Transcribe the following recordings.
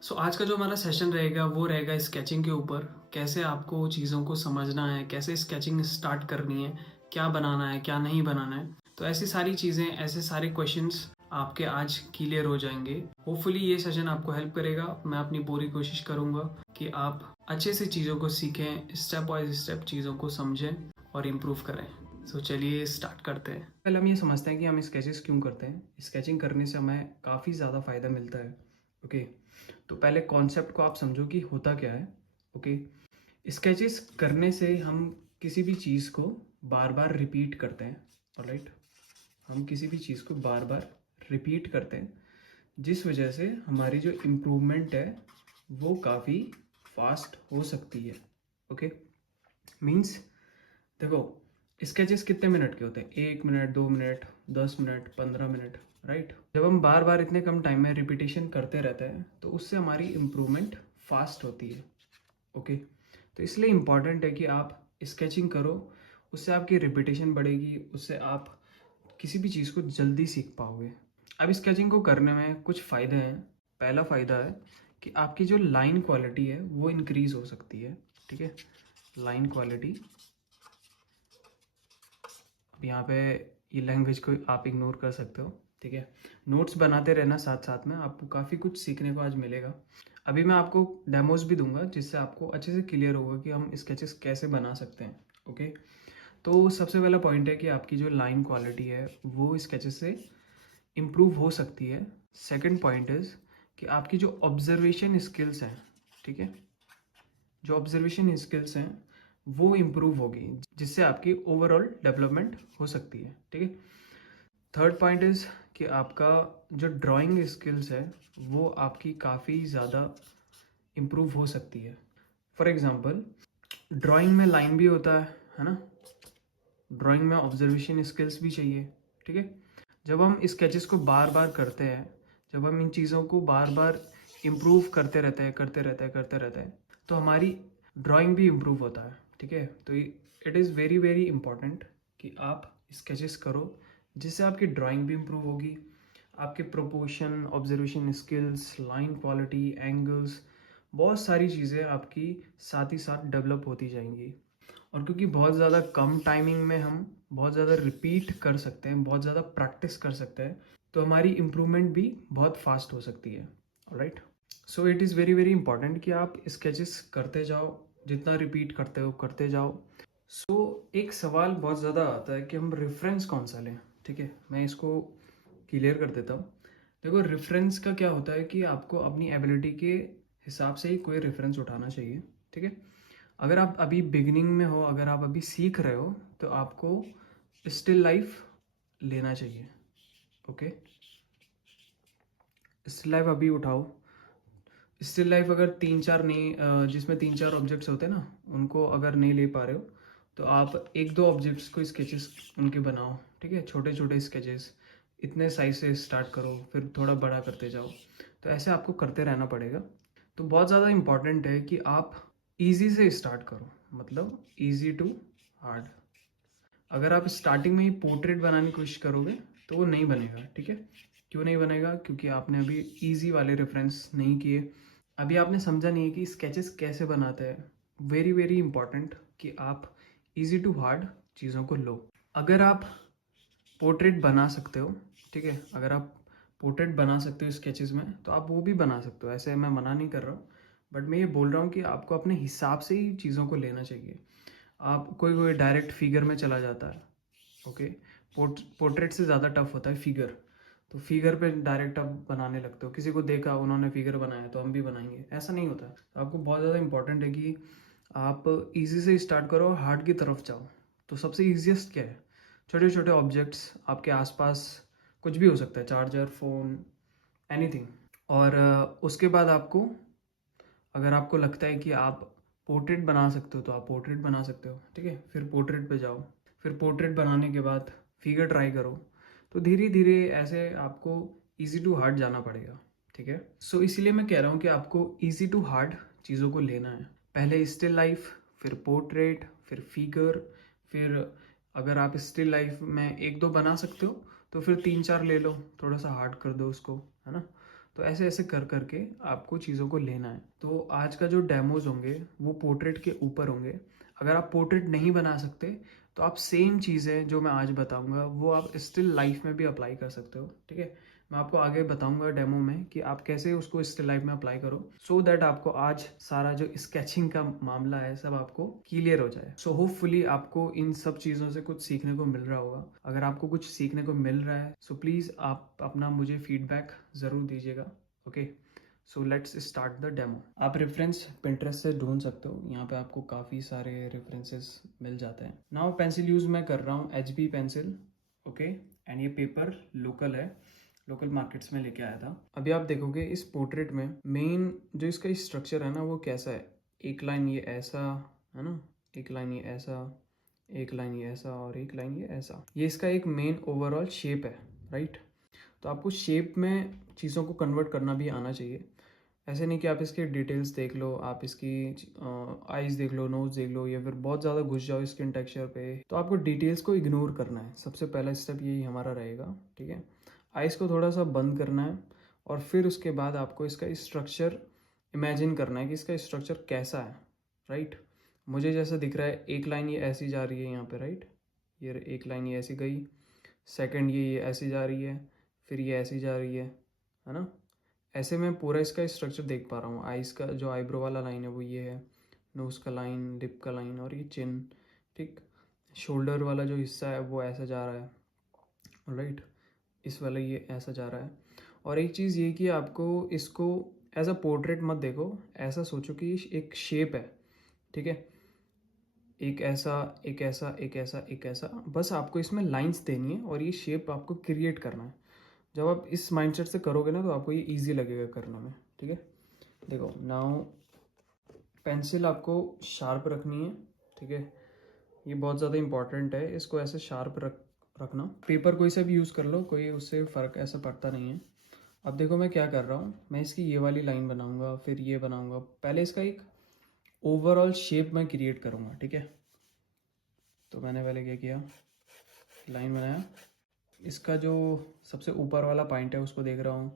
सो आज का जो हमारा सेशन रहेगा वो रहेगा स्केचिंग के ऊपर। कैसे आपको चीज़ों को समझना है, कैसे स्केचिंग स्टार्ट करनी है, क्या बनाना है, क्या नहीं बनाना है। तो ऐसी सारी चीज़ें, ऐसे सारे क्वेश्चंस आपके आज क्लियर हो जाएंगे। होपफुली ये सेशन आपको हेल्प करेगा। मैं अपनी पूरी कोशिश करूँगा कि आप अच्छे से चीज़ों को सीखें, स्टेप बाय स्टेप चीज़ों को समझें और इम्प्रूव करें। सो चलिए स्टार्ट करते हैं। पहले हम ये समझते हैं कि हम स्केचेस क्यों करते हैं। स्केचिंग करने से हमें काफ़ी ज़्यादा फ़ायदा मिलता है। ओके, तो पहले कॉन्सेप्ट को आप समझो कि होता क्या है। ओके, स्केचेस करने से हम किसी भी चीज़ को बार बार रिपीट करते हैं। ऑलराइट, हम किसी भी चीज़ को बार बार रिपीट करते हैं, जिस वजह से हमारी जो इम्प्रूवमेंट है वो काफ़ी फास्ट हो सकती है। ओके, मीन्स देखो, स्केचेस कितने मिनट के होते हैं? 1 minute, 2 minute, 10 minute, 15 minute, right. जब हम बार बार इतने कम टाइम में रिपीटेशन करते रहते हैं तो उससे हमारी इम्प्रूवमेंट फास्ट होती है। ओके, तो इसलिए इम्पॉर्टेंट है कि आप स्केचिंग करो, उससे आपकी रिपीटेशन बढ़ेगी, उससे आप किसी भी चीज़ को जल्दी सीख पाओगे। अब स्केचिंग को करने में कुछ फ़ायदे हैं। पहला फ़ायदा है कि आपकी जो लाइन क्वालिटी है वो इंक्रीज़ हो सकती है। ठीक है, लाइन क्वालिटी। अब यहाँ पे ये लैंग्वेज को आप इग्नोर कर सकते हो। ठीक है, नोट्स बनाते रहना साथ साथ में, आपको काफ़ी कुछ सीखने को आज मिलेगा। अभी मैं आपको डेमोज भी दूंगा जिससे आपको अच्छे से क्लियर होगा कि हम स्केचेस कैसे बना सकते हैं। ओके, तो सबसे पहला पॉइंट है कि आपकी जो लाइन क्वालिटी है वो स्केचेस से इम्प्रूव हो सकती है। सेकंड पॉइंट इज़ कि आपकी जो ऑब्जर्वेशन स्किल्स हैं, ठीक है, जो ऑब्जर्वेशन स्किल्स हैं वो इम्प्रूव होगी, जिससे आपकी ओवरऑल डेवलपमेंट हो सकती है। ठीक है, थर्ड पॉइंट इज़ कि आपका जो ड्राइंग स्किल्स है वो आपकी काफ़ी ज़्यादा इम्प्रूव हो सकती है। फॉर एग्ज़ाम्पल, ड्राइंग में लाइन भी होता है ना, ड्राइंग में ऑब्जर्वेशन स्किल्स भी चाहिए। ठीक है, जब हम स्केचेस को बार बार करते हैं, जब हम इन चीज़ों को बार बार इम्प्रूव करते रहते हैं तो हमारी ड्राइंग भी इम्प्रूव होता है। ठीक है, तो it is very very important कि आप स्केचेस करो, जिससे आपकी ड्राइंग भी इम्प्रूव होगी, आपके proportion, observation skills, line quality, angles, बहुत सारी चीज़ें आपकी साथ ही साथ डेवलप होती जाएंगी। और क्योंकि बहुत ज़्यादा कम टाइमिंग में हम बहुत ज़्यादा रिपीट कर सकते हैं, बहुत ज़्यादा प्रैक्टिस कर सकते हैं, तो हमारी इम्प्रूवमेंट भी बहुत फास्ट हो सकती है। Alright, so it is very very important कि आप स्केचेस करते जाओ, जितना रिपीट करते हो करते जाओ। सो एक सवाल बहुत ज़्यादा आता है कि हम रेफरेंस कौन सा लें। ठीक है, मैं इसको क्लियर कर देता हूँ। देखो, रेफरेंस का क्या होता है कि आपको अपनी एबिलिटी के हिसाब से ही कोई रेफरेंस उठाना चाहिए। ठीक है, अगर आप अभी बिगिनिंग में हो, अगर आप अभी सीख रहे हो, तो आपको स्टिल लाइफ लेना चाहिए। ओके, स्टिल लाइफ अभी उठाओ। स्टिल लाइफ अगर तीन चार नहीं, जिसमें तीन चार ऑब्जेक्ट्स होते हैं ना, उनको अगर नहीं ले पा रहे हो तो आप एक दो ऑब्जेक्ट्स को स्केचेस उनके बनाओ। ठीक है, छोटे छोटे स्केचेस, इतने साइज से स्टार्ट करो, फिर थोड़ा बड़ा करते जाओ। तो ऐसे आपको करते रहना पड़ेगा। तो बहुत ज़्यादा इम्पॉर्टेंट है कि आप इजी से स्टार्ट करो, मतलब इजी टू हार्ड। अगर आप स्टार्टिंग में ही पोर्ट्रेट बनाने की कोशिश करोगे तो वो नहीं बनेगा। ठीक है, क्यों नहीं बनेगा? क्योंकि आपने अभी इजी वाले रेफरेंस नहीं किए, अभी आपने समझा नहीं है कि स्केचेस कैसे बनाते हैं। वेरी वेरी इंपॉर्टेंट कि आप इजी टू हार्ड चीज़ों को लो। अगर आप पोर्ट्रेट बना सकते हो, ठीक है, अगर आप पोर्ट्रेट बना सकते हो स्केचेस में, तो आप वो भी बना सकते हो, ऐसे मैं मना नहीं कर रहा हूँ। बट मैं ये बोल रहा हूँ कि आपको अपने हिसाब से ही चीज़ों को लेना चाहिए। आप कोई कोई डायरेक्ट फिगर में चला जाता है। ओके, पोर्ट्रेट से ज़्यादा टफ होता है फिगर। तो फिगर पे डायरेक्ट आप बनाने लगते हो, किसी को देखा उन्होंने फिगर बनाया तो हम भी बनाएंगे, ऐसा नहीं होता। तो आपको बहुत ज़्यादा इंपॉर्टेंट है कि आप इजी से स्टार्ट करो, हार्ड की तरफ जाओ। तो सबसे ईजिएस्ट क्या है? छोटे छोटे ऑब्जेक्ट्स आपके आसपास, कुछ भी हो सकता है, चार्जर, फ़ोन, एनीथिंग। और उसके बाद आपको, अगर आपको लगता है कि आप पोर्ट्रेट बना सकते हो तो आप पोर्ट्रेट बना सकते हो। ठीक है, फिर पोर्ट्रेट पे जाओ, फिर पोर्ट्रेट बनाने के बाद फिगर ट्राई करो। तो धीरे धीरे ऐसे आपको इजी टू हार्ड जाना पड़ेगा। ठीक है, सो इसीलिए मैं कह रहा हूँ कि आपको इजी टू हार्ड चीज़ों को लेना है। पहले स्टिल लाइफ, फिर पोर्ट्रेट, फिर फिगर, फिर अगर आप स्टिल लाइफ में एक दो बना सकते हो तो फिर तीन चार ले लो, थोड़ा सा हार्ड कर दो उसको, है ना। तो ऐसे ऐसे कर करके आपको चीज़ों को लेना है। तो आज का जो डेमोज होंगे वो पोर्ट्रेट के ऊपर होंगे। अगर आप पोर्ट्रेट नहीं बना सकते तो आप सेम चीज़ें जो मैं आज बताऊंगा वो आप स्टिल लाइफ में भी अप्लाई कर सकते हो, ठीक है। मैं आपको आगे बताऊंगा डेमो में कि आप कैसे उसको स्टिल लाइफ में अप्लाई करो, सो दैट आपको आज सारा जो स्केचिंग का मामला है सब आपको क्लियर हो जाए। सो होपफुली आपको इन सब चीज़ों से कुछ सीखने को मिल रहा होगा। अगर आपको कुछ सीखने को मिल रहा है सो प्लीज़ आप अपना मुझे फीडबैक ज़रूर दीजिएगा। Okay, so let's start the demo. आप रेफरेंस पिंटरेस्ट से ढूंढ सकते हो, यहाँ पे आपको काफ़ी सारे रेफरेंसेस मिल जाते हैं। नाउ पेंसिल यूज़ मैं कर रहा हूँ HB पेंसिल, ओके। एंड ये पेपर लोकल है, लोकल मार्केट्स में लेके आया था। अभी आप देखोगे इस पोर्ट्रेट में मेन जो इसका स्ट्रक्चर है ना वो कैसा है। एक लाइन ये ऐसा है ना, एक लाइन ये ऐसा, एक लाइन ये ऐसा और एक लाइन ये ऐसा। ये इसका एक मेन ओवरऑल शेप है, राइट। तो आपको शेप में चीज़ों को कन्वर्ट करना भी आना चाहिए। ऐसे नहीं कि आप इसके डिटेल्स देख लो, आप इसकी आईज देख लो, नोज देख लो, या फिर बहुत ज़्यादा घुस जाओ स्किन टेक्सचर पे। तो आपको डिटेल्स को इग्नोर करना है, सबसे पहला स्टेप यही हमारा रहेगा, ठीक है। आईज को थोड़ा सा बंद करना है और फिर उसके बाद आपको इसका स्ट्रक्चर इमेजिन करना है कि इसका स्ट्रक्चर कैसा है, राइट। मुझे जैसा दिख रहा है एक लाइन ये ऐसी जा रही है यहाँ पे, राइट। ये एक लाइन ये ऐसी गई, सेकंड ये ऐसी जा रही है, फिर ये ऐसी जा रही है ना। ऐसे मैं पूरा इसका स्ट्रक्चर देख पा रहा हूँ। आइज़ का जो आईब्रो वाला लाइन है वो ये है, नोज़ का लाइन, लिप का लाइन और ये चिन, ठीक। शोल्डर वाला जो हिस्सा है वो ऐसा जा रहा है, राइट। इस वाला ये ऐसा जा रहा है। और एक चीज़ ये कि आपको इसको एज अ पोर्ट्रेट मत देखो, ऐसा सोचो कि एक शेप है, ठीक है। एक ऐसा, एक ऐसा, एक ऐसा, एक ऐसा, बस आपको इसमें लाइंस देनी है और ये शेप आपको क्रिएट करना है। जब आप इस माइंडसेट से करोगे ना तो आपको ये इजी लगेगा करने में, ठीक है। देखो नाउ पेंसिल आपको शार्प रखनी है, ठीक है। ये बहुत ज़्यादा इंपॉर्टेंट है, इसको ऐसे शार्प रखना। पेपर कोई सा भी यूज़ कर लो, कोई उससे फ़र्क ऐसा पड़ता नहीं है। अब देखो मैं क्या कर रहा हूँ, मैं इसकी ये वाली लाइन बनाऊँगा, फिर ये बनाऊँगा। पहले इसका एक ओवरऑल शेप मैं क्रिएट करूँगा, ठीक है। तो मैंने पहले क्या किया, लाइन बनाया, इसका जो सबसे ऊपर वाला पॉइंट है उसको देख रहा हूँ,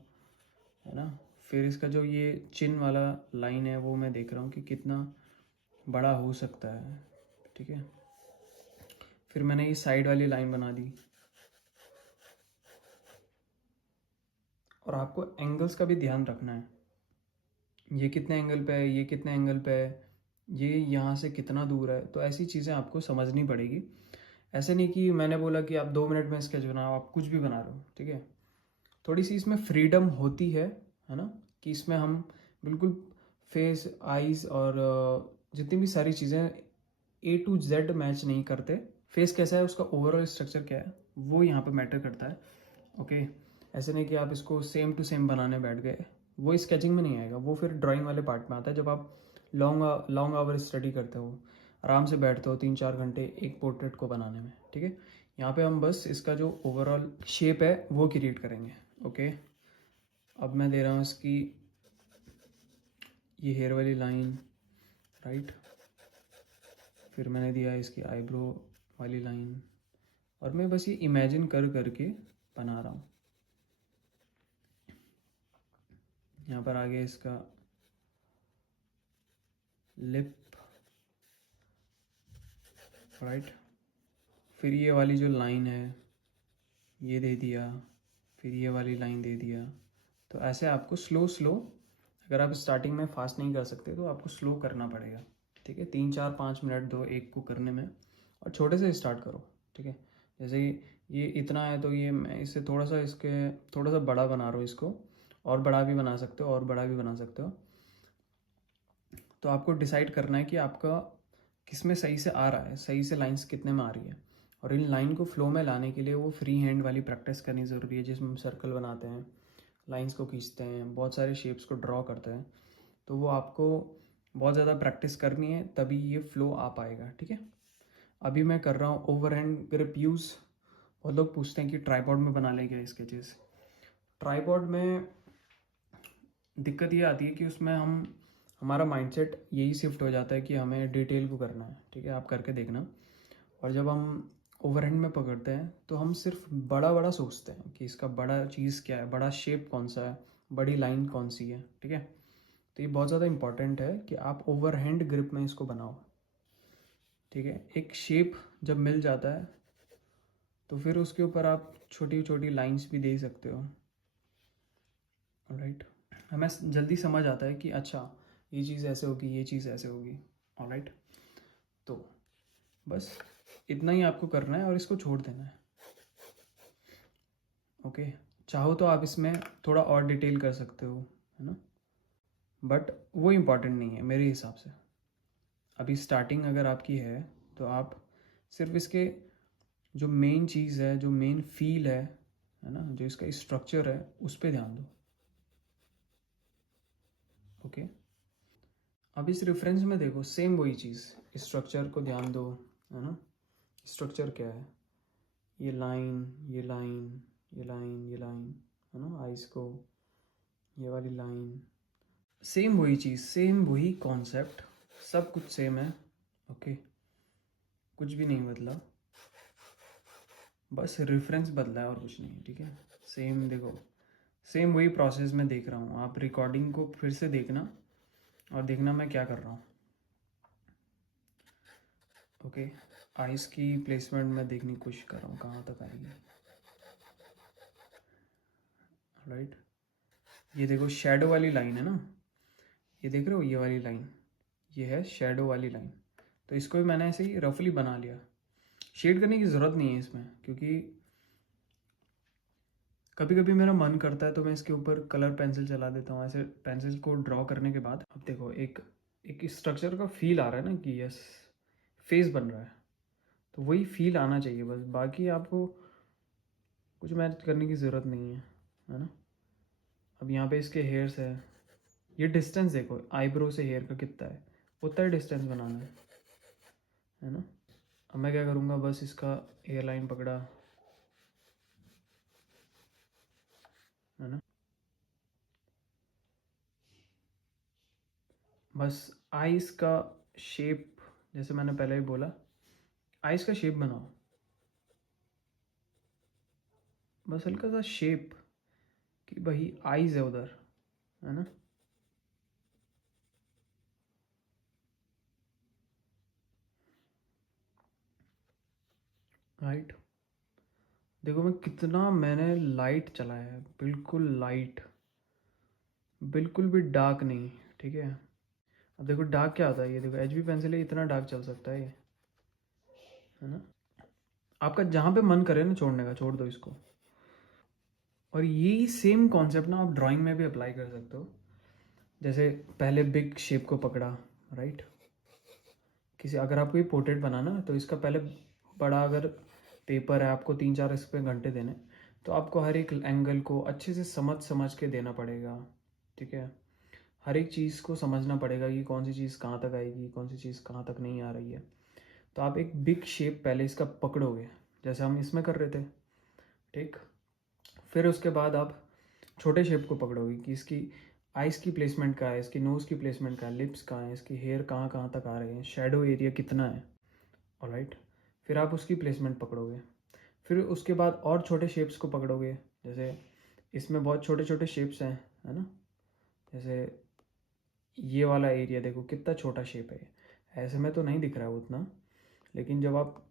है ना। फिर इसका जो ये चिन वाला लाइन है वो मैं देख रहा हूँ कि कितना बड़ा हो सकता है, ठीक है। फिर मैंने ये साइड वाली लाइन बना दी। और आपको एंगल्स का भी ध्यान रखना है, ये कितने एंगल पे है, ये कितने एंगल पे है, ये यहाँ से कितना दूर है। तो ऐसी चीज़ें आपको समझनी पड़ेगी। ऐसे नहीं कि मैंने बोला कि आप 2 मिनट में स्केच बनाओ, आप कुछ भी बना रहे हो, ठीक है। थोड़ी सी इसमें फ्रीडम होती है ना, कि इसमें हम बिल्कुल फेस, आईज और जितनी भी सारी चीज़ें A to Z मैच नहीं करते। फेस कैसा है, उसका ओवरऑल स्ट्रक्चर क्या है, वो यहाँ पे मैटर करता है, ओके। ऐसे नहीं कि आप इसको सेम टू सेम बनाने बैठ गए, वो स्केचिंग में नहीं आएगा, वो फिर ड्राइंग वाले पार्ट में आता है। जब आप लॉन्ग आवर स्टडी करते हो, आराम से बैठते हो 3-4 घंटे एक पोर्ट्रेट को बनाने में, ठीक है। यहाँ पे हम बस इसका जो ओवरऑल शेप है वो क्रिएट करेंगे, ओके। अब मैं दे रहा हूँ इसकी ये हेयर वाली लाइन, राइट। फिर मैंने दिया इसकी आईब्रो वाली लाइन और मैं बस ये इमेजिन कर करके बना रहा हूँ। यहाँ पर आगे इसका लिप, राइट। फिर ये वाली जो लाइन है ये दे दिया, फिर ये वाली लाइन दे दिया। तो ऐसे आपको स्लो स्लो, अगर आप स्टार्टिंग में फास्ट नहीं कर सकते तो आपको स्लो करना पड़ेगा, ठीक है। 3-4-5 मिनट दो एक को करने में और छोटे से स्टार्ट करो, ठीक है। जैसे ये इतना है तो ये मैं इससे थोड़ा सा इसके थोड़ा सा बड़ा बना रहा हूँ इसको, और बड़ा भी बना सकते हो और बड़ा भी बना सकते हो। तो आपको डिसाइड करना है कि आपका किस में सही से आ रहा है, सही से लाइंस कितने में आ रही है। और इन लाइन को फ्लो में लाने के लिए वो फ्री हैंड वाली प्रैक्टिस करनी ज़रूरी है, जिसमें हम सर्कल बनाते हैं, लाइंस को खींचते हैं, बहुत सारे शेप्स को ड्रॉ करते हैं। तो वो आपको बहुत ज़्यादा प्रैक्टिस करनी है, तभी ये फ्लो आ पाएगा, ठीक है। अभी मैं कर रहा हूँ ओवर हैंड ग्रिप यूज़। बहुत लोग पूछते हैं कि ट्राइपॉड में बना लें क्या स्केचेस। ट्राइपॉड में दिक्कत ये आती है कि उसमें हमारा माइंडसेट यही शिफ्ट हो जाता है कि हमें डिटेल को करना है, ठीक है। आप करके देखना। और जब हम ओवरहैंड में पकड़ते हैं तो हम सिर्फ बड़ा बड़ा सोचते हैं कि इसका बड़ा चीज़ क्या है, बड़ा शेप कौन सा है, बड़ी लाइन कौन सी है, ठीक है। तो ये बहुत ज़्यादा इम्पॉर्टेंट है कि आप ओवर हैंड ग्रिप में इसको बनाओ, ठीक है। एक शेप जब मिल जाता है तो फिर उसके ऊपर आप छोटी छोटी लाइंस भी दे सकते हो, ऑलराइट। हमें जल्दी समझ आता है कि अच्छा ये चीज़ ऐसे होगी, ये चीज़ ऐसे होगी, ऑलराइट। तो बस इतना ही आपको करना है और इसको छोड़ देना है, ओके। चाहो तो आप इसमें थोड़ा और डिटेल कर सकते हो, है ना, बट वो इम्पॉर्टेंट नहीं है मेरे हिसाब से। अभी स्टार्टिंग अगर आपकी है तो आप सिर्फ इसके जो मेन चीज़ है, जो मेन फील है ना, जो इसका स्ट्रक्चर है, उस पर ध्यान दो, ओके। अब इस रेफरेंस में देखो सेम वही चीज़, स्ट्रक्चर को ध्यान दो, है ना। स्ट्रक्चर क्या है, ये लाइन, ये लाइन, ये लाइन, ये लाइन, है ना, आइस को, ये वाली लाइन, सेम वही चीज़, सेम वही कॉन्सेप्ट, सब कुछ सेम है, ओके। कुछ भी नहीं बदला, बस रेफरेंस बदला है और कुछ नहीं, ठीक है। सेम देखो, सेम वही प्रोसेस मैं देख रहा हूँ, आप रिकॉर्डिंग को फिर से देखना और देखना मैं क्या कर रहा हूँ, ओके। आइस की प्लेसमेंट मैं देखने की कोशिश कर रहा हूँ कहाँ तक आएगी, राइट। ये देखो शेडो वाली लाइन है ना, ये देख रहे हो, ये वाली लाइन, ये है शेडो वाली लाइन। तो इसको भी मैंने ऐसे ही रफली बना लिया, शेड करने की ज़रूरत नहीं है इसमें, क्योंकि कभी कभी मेरा मन करता है तो मैं इसके ऊपर कलर पेंसिल चला देता हूँ, ऐसे पेंसिल को ड्रॉ करने के बाद। अब देखो एक एक स्ट्रक्चर का फील आ रहा है ना कि यस फेस बन रहा है, तो वही फील आना चाहिए बस, बाकी आपको कुछ मैच करने की ज़रूरत नहीं है ना। अब यहाँ पे इसके हेयर्स है, ये डिस्टेंस देखो आईब्रो से हेयर का कितना है, उतना ही डिस्टेंस बनाना है ना। अब मैं क्या करूँगा, बस इसका हेयर लाइन पकड़ा, है ना, बस आइस का शेप, जैसे मैंने पहले ही बोला, आइस का शेप बनाओ, बस हल्का सा शेप कि भाई आइज है उधर, है ना। राइट, देखो मैं कितना मैंने लाइट चलाया है, बिल्कुल लाइट, बिल्कुल भी डार्क नहीं, ठीक है। अब देखो डार्क क्या होता है, ये देखो एचबी पेंसिल है, इतना डार्क चल सकता है ये, है ना। आपका जहाँ पे मन करे ना छोड़ने का, छोड़ दो इसको। और यही सेम कॉन्सेप्ट ना आप ड्राइंग में भी अप्लाई कर सकते हो, जैसे पहले बिग शेप को पकड़ा, राइट। किसी अगर आपको ये पोर्ट्रेट बनाना है तो इसका पहले बड़ा अगर पेपर है, आपको 3-4 इस पर घंटे देने, तो आपको हर एक एंगल को अच्छे से समझ समझ के देना पड़ेगा, ठीक है। हर एक चीज़ को समझना पड़ेगा कि कौन सी चीज़ कहाँ तक आएगी, कौन सी चीज़ कहाँ तक नहीं आ रही है। तो आप एक बिग शेप पहले इसका पकड़ोगे, जैसे हम इसमें कर रहे थे, ठीक। फिर उसके बाद आप छोटे शेप को पकड़ोगे कि इसकी आइज़ की प्लेसमेंट कहाँ है, इसकी नोज़ की प्लेसमेंट कहाँ है, लिप्स कहाँ है, इसकी हेयर कहाँ कहाँ तक आ रहे हैं, शेडो एरिया कितना है, ऑलराइट। फिर आप उसकी प्लेसमेंट पकड़ोगे, फिर उसके बाद और छोटे शेप्स को पकड़ोगे, जैसे इसमें बहुत छोटे छोटे शेप्स हैं, है ना। जैसे ये वाला एरिया देखो कितना छोटा शेप है, ऐसे में तो नहीं दिख रहा है उतना, लेकिन जब आप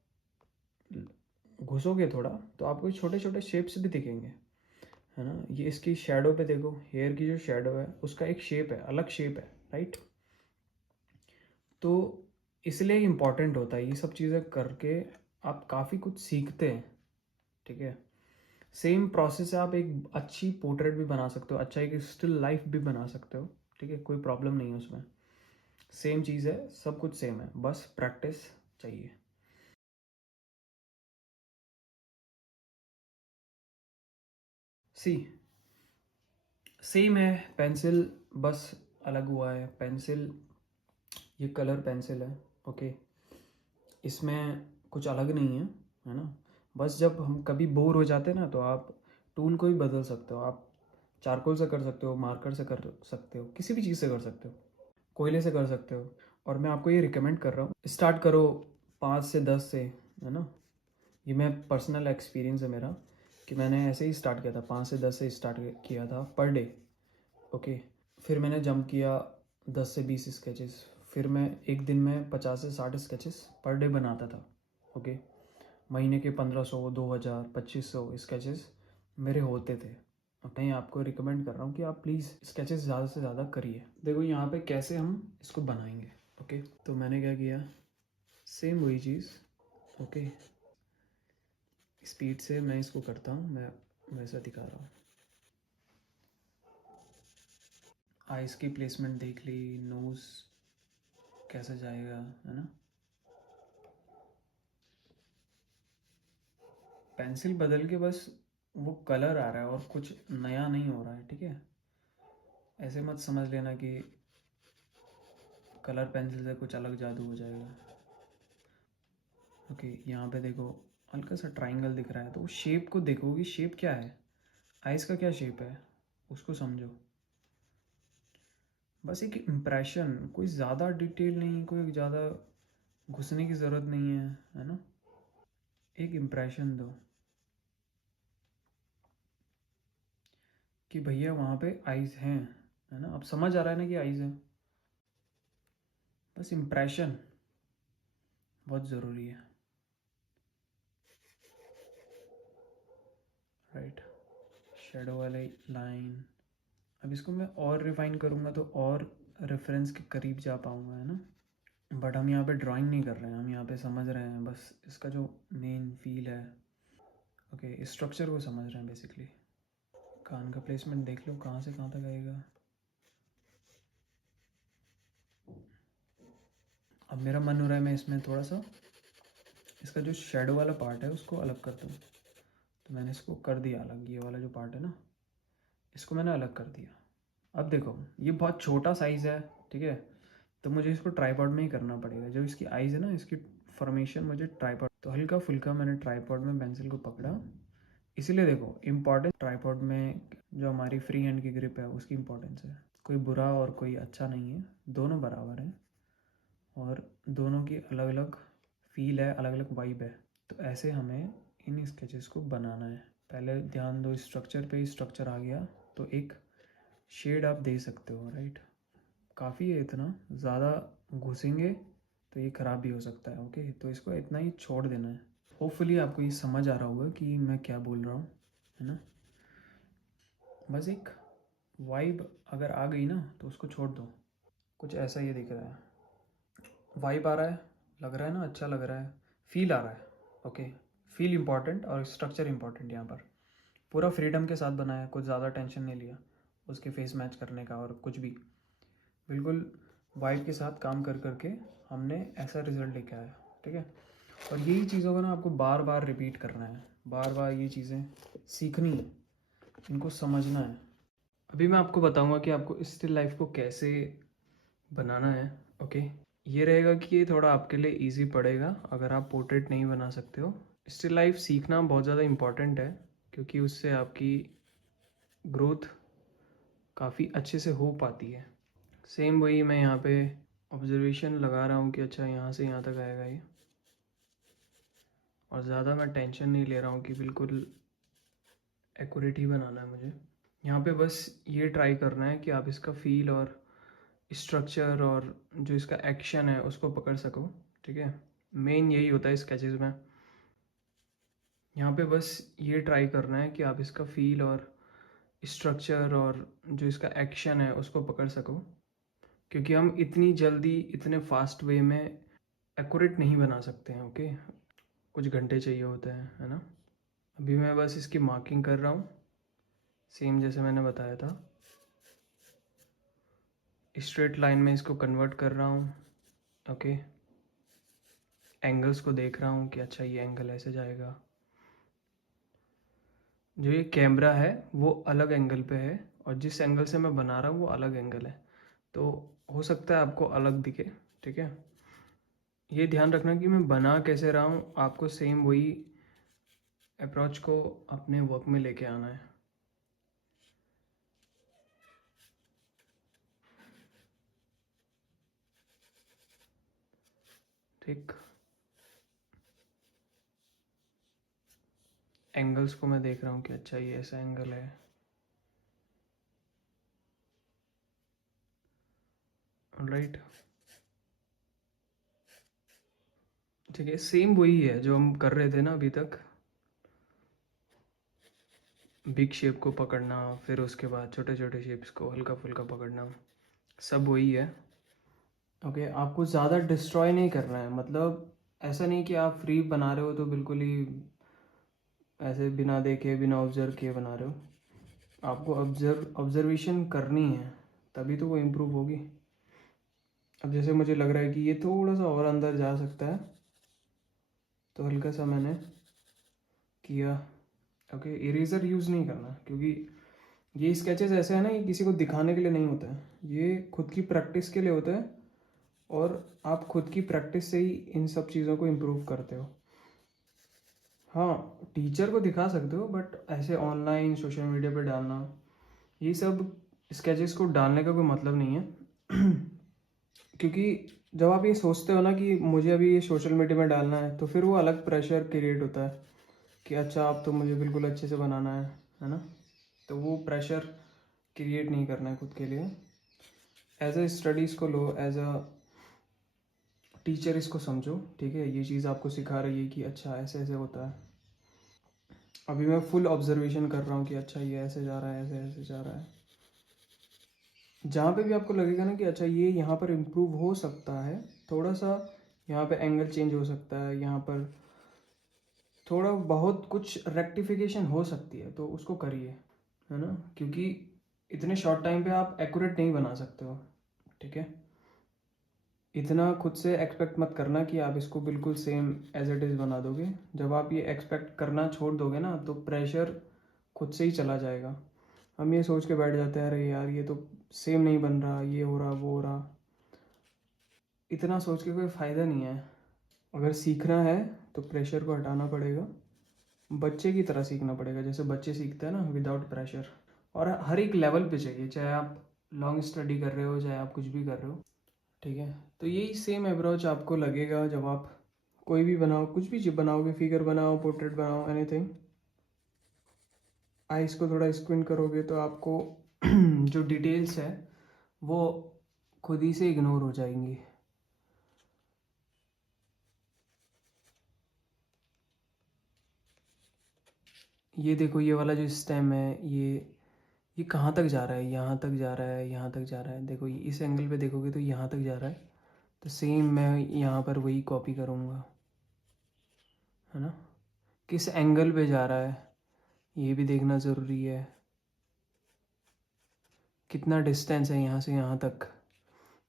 घुसोगे थोड़ा तो आपको छोटे छोटे शेप्स भी दिखेंगे, है ना। ये इसकी शेडो पे देखो, हेयर की जो शेडो है उसका एक शेप है, अलग शेप है, राइट। तो इसलिए इम्पॉर्टेंट होता है ये सब चीज़ें करके, आप काफ़ी कुछ सीखते हैं, ठीक है। सेम प्रोसेस से आप एक अच्छी पोर्ट्रेट भी बना सकते हो, अच्छा एक स्टिल लाइफ भी बना सकते हो, ठीक है, कोई प्रॉब्लम नहीं है उसमें। सेम चीज़ है, सब कुछ सेम है, बस प्रैक्टिस चाहिए। सी सेम है, पेंसिल बस अलग हुआ है, पेंसिल ये कलर पेंसिल है, ओके। इसमें कुछ अलग नहीं है ना। बस जब हम कभी बोर हो जाते हैं ना तो आप टूल को भी बदल सकते हो, आप चारकोल से कर सकते हो, मार्कर से कर सकते हो, किसी भी चीज़ से कर सकते हो, कोयले से कर सकते हो। और मैं आपको ये रिकमेंड कर रहा हूँ, स्टार्ट करो 5 से 10 से, है ना। ये मैं पर्सनल एक्सपीरियंस है मेरा कि मैंने ऐसे ही स्टार्ट किया था, 5 से 10 से स्टार्ट किया था पर डे। ओके। फिर मैंने जंप किया 10 से 20 स्केचेस। फिर मैं एक दिन में 50 से 60 स्केचेस पर डे बनाता था। ओके। महीने के 1500, 2000, 2500 स्केचेस मेरे होते थे। मैं आपको रिकमेंड कर रहा हूँ कि आप प्लीज़ स्केचेस ज़्यादा से ज़्यादा करिए। देखो यहाँ पे कैसे हम इसको बनाएंगे। ओके, तो मैंने क्या किया, सेम वही चीज़। ओके, स्पीड से मैं इसको करता हूँ, मैं वैसा दिखा रहा हूँ। आइज़ की प्लेसमेंट देख ली, नोज़ कैसे जाएगा, है ना। पेंसिल बदल के बस वो कलर आ रहा है और कुछ नया नहीं हो रहा है, ठीक है। ऐसे मत समझ लेना कि कलर पेंसिल से कुछ अलग जादू हो जाएगा। ओके, यहाँ पे देखो हल्का सा ट्राइंगल दिख रहा है, तो उस शेप को देखो कि शेप क्या है, आइज़ का क्या शेप है, उसको समझो। बस एक इम्प्रेशन, कोई ज़्यादा डिटेल नहीं, कोई ज़्यादा घुसने की ज़रूरत नहीं है ना। एक इम्प्रेशन दो कि भैया वहाँ पे आइज़ हैं, है ना। अब समझ आ रहा है ना कि आइज़ हैं। बस इम्प्रेशन बहुत ज़रूरी है, राइट। शेडो वाले लाइन, अब इसको मैं और रिफाइन करूँगा तो और रेफरेंस के करीब जा पाऊँगा, है ना। बट हम यहाँ पे ड्राइंग नहीं कर रहे हैं, हम यहाँ पे समझ रहे हैं बस इसका जो मेन फील है। ओके, स्ट्रक्चर को समझ रहे हैं बेसिकली। कान का प्लेसमेंट देख लो कहाँ से कहाँ तक आएगा। अब मेरा मन हो रहा है मैं इसमें थोड़ा सा इसका जो शेडो वाला पार्ट है उसको अलग कर दूँ, तो मैंने इसको कर दिया अलग। ये वाला जो पार्ट है ना, इसको मैंने अलग कर दिया। अब देखो ये बहुत छोटा साइज़ है, ठीक है, तो मुझे इसको ट्राईपॉड में ही करना पड़ेगा। जो इसकी आइज़ है ना, इसकी फॉर्मेशन मुझे ट्राईपॉड, तो हल्का फुल्का मैंने ट्राईपॉड में पेंसिल को पकड़ा। इसीलिए देखो इम्पॉर्टेंस ट्राईपॉड में जो हमारी फ्री हैंड की ग्रिप है उसकी इम्पोर्टेंस है। कोई बुरा और कोई अच्छा नहीं है, दोनों बराबर हैं और दोनों की अलग अलग फील है, अलग अलग वाइब है। तो ऐसे हमें इन स्केचेस को बनाना है। पहले ध्यान दो स्ट्रक्चर पे, स्ट्रक्चर आ गया तो एक शेड आप दे सकते हो, राइट। काफ़ी है, इतना ज़्यादा घुसेंगे तो ये ख़राब भी हो सकता है। ओके, तो इसको इतना ही छोड़ देना है। होपफुली आपको ये समझ आ रहा होगा कि मैं क्या बोल रहा हूँ, है ना। बस एक वाइब अगर आ गई ना तो उसको छोड़ दो। कुछ ऐसा ये दिख रहा है, वाइब आ रहा है, लग रहा है ना, अच्छा लग रहा है, फील आ रहा है। ओके, फील इम्पॉर्टेंट और स्ट्रक्चर इम्पॉर्टेंट। यहाँ पर पूरा फ्रीडम के साथ बनाया, कुछ ज़्यादा टेंशन नहीं लिया उसके फेस मैच करने का और कुछ भी, बिल्कुल वाइब के साथ काम कर करके हमने ऐसा रिजल्ट लेके आया, ठीक है। और यही चीज़ों को ना आपको बार बार रिपीट करना है, बार बार ये चीज़ें सीखनी है, इनको समझना है। अभी मैं आपको बताऊंगा कि आपको स्टिल लाइफ को कैसे बनाना है। ओके, ये रहेगा कि ये थोड़ा आपके लिए इजी पड़ेगा अगर आप पोर्ट्रेट नहीं बना सकते हो। स्टिल लाइफ सीखना बहुत ज़्यादा इम्पॉर्टेंट है क्योंकि उससे आपकी ग्रोथ काफ़ी अच्छे से हो पाती है। सेम वही मैं यहाँ पे ऑब्जर्वेशन लगा रहा हूँ कि अच्छा यहाँ से यहाँ तक आएगा ये, और ज़्यादा मैं टेंशन नहीं ले रहा हूँ कि बिल्कुल एक्यूरेट ही बनाना है मुझे। यहाँ पे बस ये ट्राई करना है कि आप इसका फील और स्ट्रक्चर और जो इसका एक्शन है उसको पकड़ सको, ठीक है। मेन यही होता है स्केचेस में। यहाँ पे बस ये ट्राई करना है कि आप इसका फील और स्ट्रक्चर और जो इसका एक्शन है उसको पकड़ सको, क्योंकि हम इतनी जल्दी इतने फास्ट वे में एक्यूरेट नहीं बना सकते हैं। ओके, कुछ घंटे चाहिए होते हैं, है ना। अभी मैं बस इसकी मार्किंग कर रहा हूँ सेम जैसे मैंने बताया था। स्ट्रेट लाइन में इसको कन्वर्ट कर रहा हूँ। ओके, एंगल्स को देख रहा हूँ कि अच्छा ये एंगल ऐसे जाएगा। जो ये कैमरा है वो अलग एंगल पे है और जिस एंगल से मैं बना रहा हूँ वो अलग एंगल है, तो हो सकता है आपको अलग दिखे, ठीक है। ये ध्यान रखना कि मैं बना कैसे रहा हूँ, आपको सेम वही अप्रोच को अपने वर्क में लेके आना है। ठीक, एंगल्स को मैं देख रहा हूँ कि अच्छा ये ऐसा एंगल है। राइट, ठीक है, सेम वही है जो हम कर रहे थे ना अभी तक। बिग शेप को पकड़ना, फिर उसके बाद छोटे छोटे शेप्स को हल्का फुल्का पकड़ना, सब वही है। ओके, आपको ज़्यादा डिस्ट्रॉय नहीं करना है, मतलब ऐसा नहीं कि आप फ्री बना रहे हो तो बिल्कुल ही ऐसे बिना देखे बिना ऑब्जर्व किए बना रहे हो। आपको ऑब्जर्वेशन करनी है, तभी तो वो इम्प्रूव होगी। अब जैसे मुझे लग रहा है कि ये थोड़ा सा और अंदर जा सकता है, तो हल्का सा मैंने किया। ओके, इरेज़र यूज़ नहीं करना, क्योंकि ये स्केचेस ऐसे हैं ना, ये किसी को दिखाने के लिए नहीं होता है, ये खुद की प्रैक्टिस के लिए होता है। और आप खुद की प्रैक्टिस से ही इन सब चीज़ों को इम्प्रूव करते हो। हाँ, टीचर को दिखा सकते हो, बट ऐसे ऑनलाइन सोशल मीडिया पे डालना, ये सब स्केचेस को डालने का कोई मतलब नहीं है। क्योंकि जब आप ये सोचते हो ना कि मुझे अभी ये सोशल मीडिया में डालना है, तो फिर वो अलग प्रेशर क्रिएट होता है कि अच्छा अब तो मुझे बिल्कुल अच्छे से बनाना है ना। तो वो प्रेशर क्रिएट नहीं करना है खुद के लिए। एज अ स्टडीज़ को लो, एज अ टीचर इसको समझो, ठीक है। ये चीज़ आपको सिखा रही है कि अच्छा ऐसे ऐसे होता है। अभी मैं फुल ऑब्जर्वेशन कर रहा हूँ कि अच्छा ये ऐसे जा रहा है, ऐसे ऐसे जा रहा है। जहाँ पे भी आपको लगेगा ना कि अच्छा ये यहाँ पर इम्प्रूव हो सकता है, थोड़ा सा यहाँ पे एंगल चेंज हो सकता है, यहाँ पर थोड़ा बहुत कुछ रेक्टिफिकेशन हो सकती है, तो उसको करिए, है ना। क्योंकि इतने शॉर्ट टाइम पे आप एक्यूरेट नहीं बना सकते हो, ठीक है। इतना खुद से एक्सपेक्ट मत करना कि आप इसको बिल्कुल सेम एज इट इज़ बना दोगे। जब आप ये एक्सपेक्ट करना छोड़ दोगे ना, तो प्रेशर खुद से ही चला जाएगा। हम ये सोच के बैठ जाते हैं अरे यार ये तो सेम नहीं बन रहा, ये हो रहा वो हो रहा। इतना सोच के कोई फ़ायदा नहीं है। अगर सीखना है तो प्रेशर को हटाना पड़ेगा, बच्चे की तरह सीखना पड़ेगा, जैसे बच्चे सीखते हैं ना, विदाउट प्रेशर। और हर एक लेवल पे चाहिए, चाहे आप लॉन्ग स्टडी कर रहे हो, चाहे आप कुछ भी कर रहे हो, ठीक है। तो यही सेम अप्रोच आपको लगेगा जब आप कोई भी बनाओ, कुछ भी चीज़ बनाओगे, फिगर बनाओ, पोर्ट्रेट बनाओ, एनीथिंग। आइस को थोड़ा स्क्विंट करोगे तो आपको जो डिटेल्स है वो खुद ही से इग्नोर हो जाएंगी। ये देखो, ये वाला जो स्टेम है, ये कहाँ तक जा रहा है, यहाँ तक जा रहा है, यहाँ तक जा रहा है। देखो इस एंगल पे देखोगे तो यहाँ तक जा रहा है, तो सेम मैं यहाँ पर वही कॉपी करूँगा, है ना। किस एंगल पे जा रहा है ये भी देखना ज़रूरी है, कितना डिस्टेंस है यहाँ से यहाँ तक।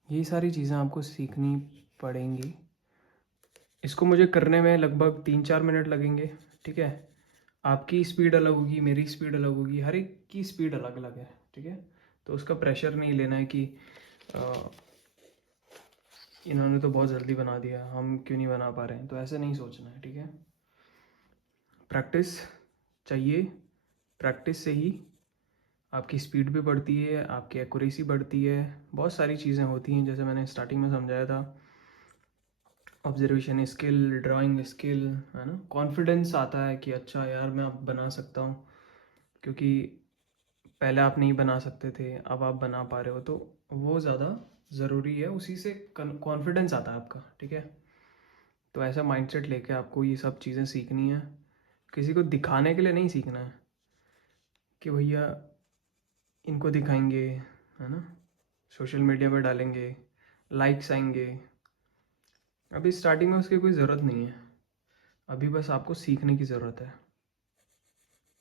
ये सारी चीज़ें आपको सीखनी पड़ेंगी। इसको मुझे करने में लगभग 3-4 मिनट लगेंगे, ठीक है। आपकी स्पीड अलग होगी, मेरी स्पीड अलग होगी, हर एक की स्पीड अलग अलग है, ठीक है। तो उसका प्रेशर नहीं लेना है कि आ, इन्होंने तो बहुत जल्दी बना दिया, हम क्यों नहीं बना पा रहे हैं, तो ऐसे नहीं सोचना है, ठीक है। प्रैक्टिस चाहिए, प्रैक्टिस से ही आपकी स्पीड भी बढ़ती है, आपकी एक्यूरेसी बढ़ती है, बहुत सारी चीज़ें होती हैं, जैसे मैंने स्टार्टिंग में समझाया था। ऑब्जर्वेशन स्किल, ड्राइंग स्किल, है ना। कॉन्फिडेंस आता है कि अच्छा यार मैं अब बना सकता हूँ, क्योंकि पहले आप नहीं बना सकते थे, अब आप बना पा रहे हो, तो वो ज़्यादा ज़रूरी है। उसी से कॉन्फिडेंस आता है आपका, ठीक है। तो ऐसा माइंडसेट लेके आपको ये सब चीज़ें सीखनी है। किसी को दिखाने के लिए नहीं सीखना है कि भैया इनको दिखाएंगे, है ना, सोशल मीडिया पर डालेंगे, लाइक्स आएंगे। अभी स्टार्टिंग में उसकी कोई ज़रूरत नहीं है, अभी बस आपको सीखने की ज़रूरत है।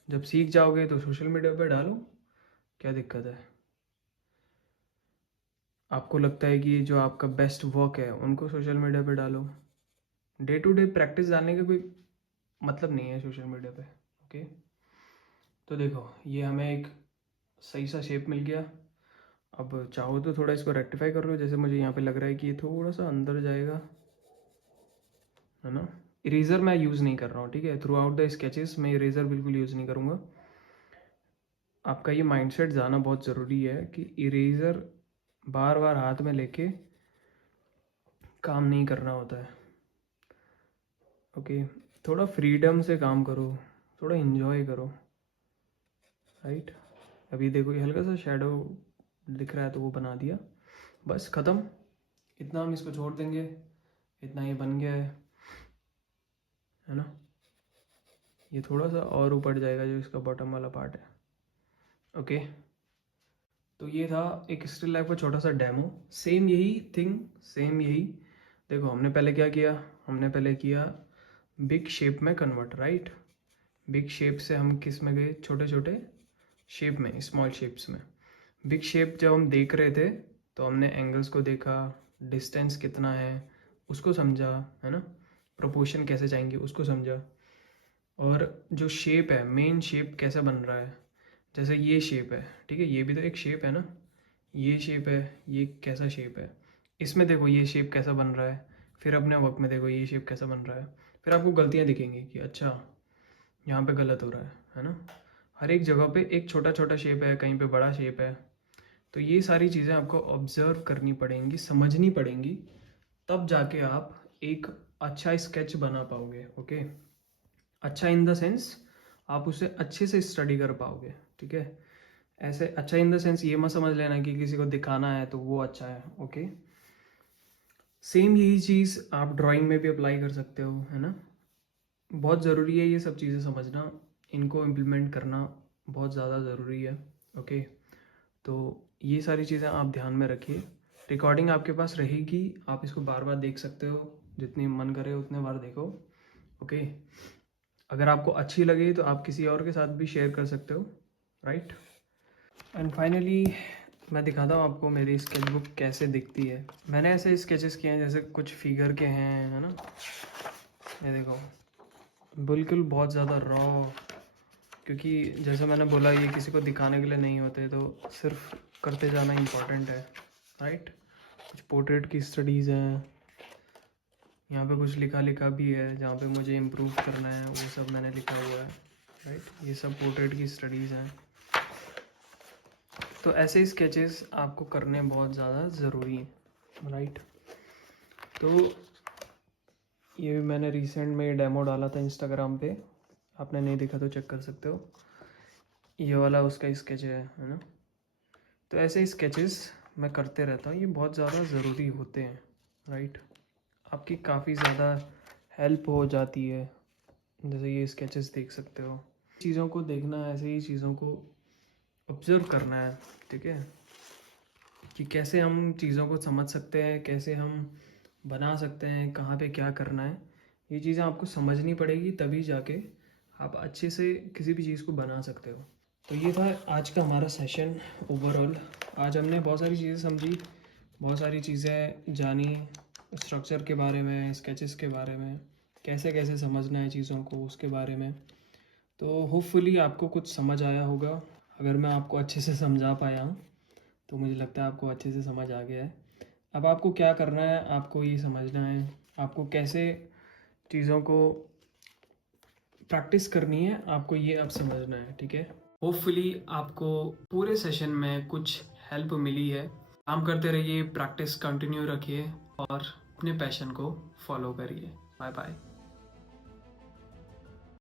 जब सीख जाओगे तो सोशल मीडिया पर डालो, क्या दिक्कत है। आपको लगता है कि जो आपका बेस्ट वर्क है उनको सोशल मीडिया पे डालो। डे टू डे प्रैक्टिस डालने का कोई मतलब नहीं है सोशल मीडिया पे, ओके। तो देखो ये हमें एक सही सा शेप मिल गया। अब चाहो तो थोड़ा इसको रेक्टिफाई कर लो, जैसे मुझे यहाँ पे लग रहा है कि ये थोड़ा सा अंदर जाएगा, है ना। इरेज़र मैं यूज़ नहीं कर रहा हूँ, ठीक है। थ्रू आउट द स्केचेस मैं इरेज़र बिल्कुल यूज़ नहीं करूँगा। आपका ये माइंडसेट जाना बहुत ज़रूरी है कि इरेज़र बार बार हाथ में लेके काम नहीं करना होता है, ओके। थोड़ा फ्रीडम से काम करो, थोड़ा इन्जॉय करो, राइट। अभी देखो ये हल्का सा शेडो दिख रहा है तो वो बना दिया, बस ख़त्म। इतना हम इसको छोड़ देंगे, इतना ये बन गया है ना। ये थोड़ा सा और ऊपर जाएगा जो इसका बॉटम वाला पार्ट है। ओके, तो ये था एक स्टिल लाइफ का छोटा सा डेमो। सेम यही थिंग, सेम यही। देखो हमने पहले क्या किया, हमने पहले किया बिग शेप में कन्वर्ट, राइट। बिग शेप से हम किस में गए, छोटे छोटे शेप में, स्मॉल शेप्स में। बिग शेप जब हम देख रहे थे तो हमने एंगल्स को देखा, डिस्टेंस कितना है उसको समझा, है ना, प्रोपोर्शन कैसे जाएंगे उसको समझा, और जो शेप है, मेन शेप कैसे बन रहा है। जैसे ये शेप है, ठीक है, ये भी तो एक शेप है ना, ये शेप है, ये कैसा शेप है, इसमें देखो ये शेप कैसा बन रहा है, फिर अपने वर्क में देखो ये शेप कैसा बन रहा है, फिर आपको गलतियाँ दिखेंगी कि अच्छा यहाँ पे गलत हो रहा है ना। हर एक जगह पे एक छोटा छोटा शेप है, कहीं पे बड़ा शेप है। तो ये सारी चीज़ें आपको ऑब्जर्व करनी पड़ेंगी, समझनी पड़ेंगी, तब जाके आप एक अच्छा स्केच बना पाओगे। ओके, अच्छा इन द सेंस आप उसे अच्छे से स्टडी कर पाओगे, ठीक है। ऐसे अच्छा इन द सेंस ये मत समझ लेना कि किसी को दिखाना है तो वो अच्छा है। ओके, सेम यही चीज़ आप ड्राइंग में भी अप्लाई कर सकते हो, है ना। बहुत ज़रूरी है ये सब चीज़ें समझना, इनको इम्प्लीमेंट करना बहुत ज़्यादा ज़रूरी है। ओके, तो ये सारी चीज़ें आप ध्यान में रखिए। रिकॉर्डिंग आपके पास रहेगी, आप इसको बार बार देख सकते हो, जितनी मन करे उतने बार देखो। ओके, अगर आपको अच्छी लगे तो आप किसी और के साथ भी शेयर कर सकते हो, राइट। एंड फाइनली मैं दिखाता हूँ आपको मेरी स्केच बुक कैसे दिखती है। मैंने ऐसे स्केचेस किए हैं जैसे कुछ फिगर के हैं, है ना। ये देखो, बिल्कुल बहुत ज़्यादा रॉ, क्योंकि जैसे मैंने बोला ये किसी को दिखाने के लिए नहीं होते, तो सिर्फ करते जाना इम्पोर्टेंट है, राइट। कुछ पोर्ट्रेट की स्टडीज़ हैं, यहाँ पे कुछ लिखा लिखा भी है जहाँ पे मुझे इम्प्रूव करना है, वो सब मैंने लिखा हुआ है, राइट। ये सब पोर्ट्रेट की स्टडीज़ हैं। तो ऐसे स्केचेस आपको करने बहुत ज़्यादा ज़रूरी हैं, राइट। तो ये मैंने रिसेंट में डेमो डाला था इंस्टाग्राम पे, आपने नहीं देखा तो चेक कर सकते हो। ये वाला उसका स्केच है ना। तो ऐसे स्केचेस मैं करते रहता हूँ, ये बहुत ज़्यादा ज़रूरी होते हैं, राइट। आपकी काफ़ी ज़्यादा हेल्प हो जाती है। जैसे ये स्केचेस देख सकते हो, चीज़ों को देखना, ऐसे ही चीज़ों को ऑब्जर्व करना है, ठीक है, कि कैसे हम चीज़ों को समझ सकते हैं, कैसे हम बना सकते हैं, कहाँ पे क्या करना है। ये चीज़ें आपको समझनी पड़ेगी, तभी जाके आप अच्छे से किसी भी चीज़ को बना सकते हो। तो ये था आज का हमारा सेशन ओवरऑल। आज हमने बहुत सारी चीज़ें समझी, बहुत सारी चीज़ें जानी, स्ट्रक्चर के बारे में, स्केचेस के बारे में, कैसे कैसे समझना है चीज़ों को, उसके बारे में। तो होपफुली आपको कुछ समझ आया होगा। अगर मैं आपको अच्छे से समझा पाया हूँ तो मुझे लगता है आपको अच्छे से समझ आ गया है। अब आपको क्या करना है, आपको ये समझना है आपको कैसे चीज़ों को प्रैक्टिस करनी है, आपको ये अब समझना है, ठीक है। होपफुली आपको पूरे सेशन में कुछ हेल्प मिली है। काम करते रहिए, प्रैक्टिस कंटिन्यू रखिए और अपने पैशन को फॉलो करिए। Bye bye.